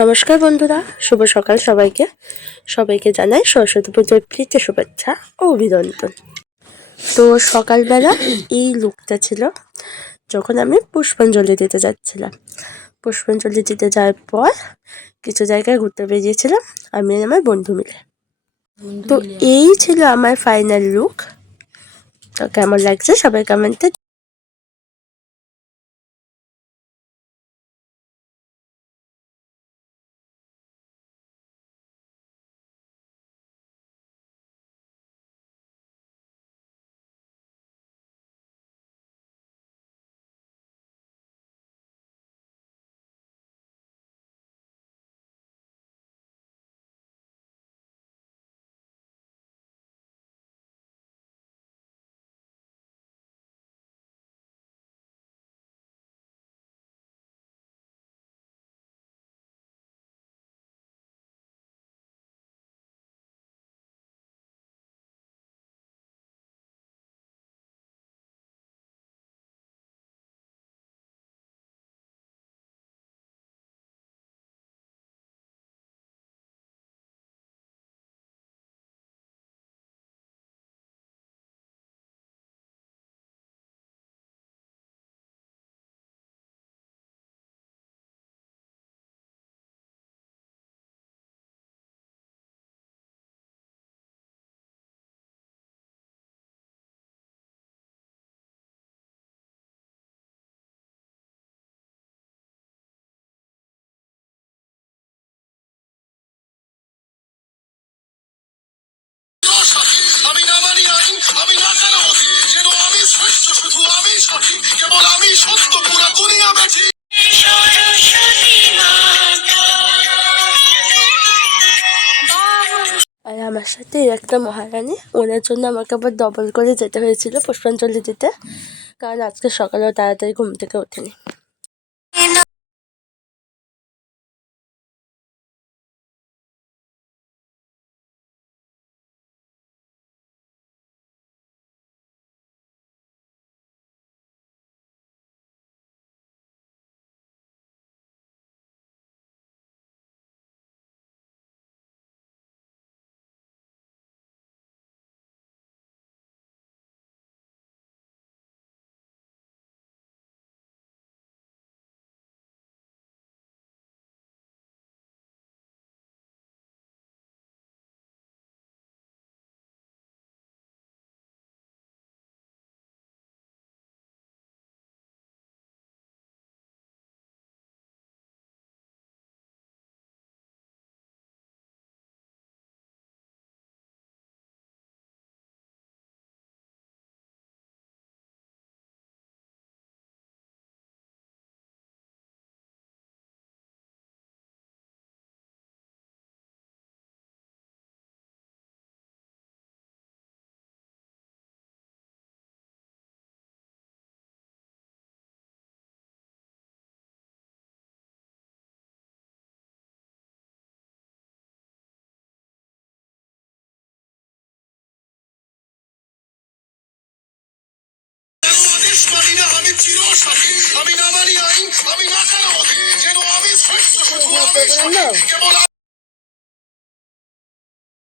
নমস্কার বন্ধুরা, শুভ সকাল সবাইকে। সবাইকে জানাই সরস্বতী পুজোর প্রীতি শুভেচ্ছা ও অভিনন্দন। তো সকালবেলা এই লুকটা ছিল যখন আমি পুষ্পাঞ্জলি দিতে যাচ্ছিলাম। পুষ্পাঞ্জলি দিতে যাওয়ার পর কিছু জায়গায় ঘুরতে বেরিয়েছিলাম আমি আর আমার বন্ধু মিলে। তো এই ছিল আমার ফাইনাল লুক। তো কেমন লাগছে সবাই কমেন্টে আর আমার সাথে একটা মহারানী, ওনার জন্য আমাকে আবার ডবল করে যেতে হয়েছিল পুষ্পাঞ্জলি দিতে, কারণ আজকে সকালেও তাড়াতাড়ি ঘুম থেকে ওঠেনি। আমি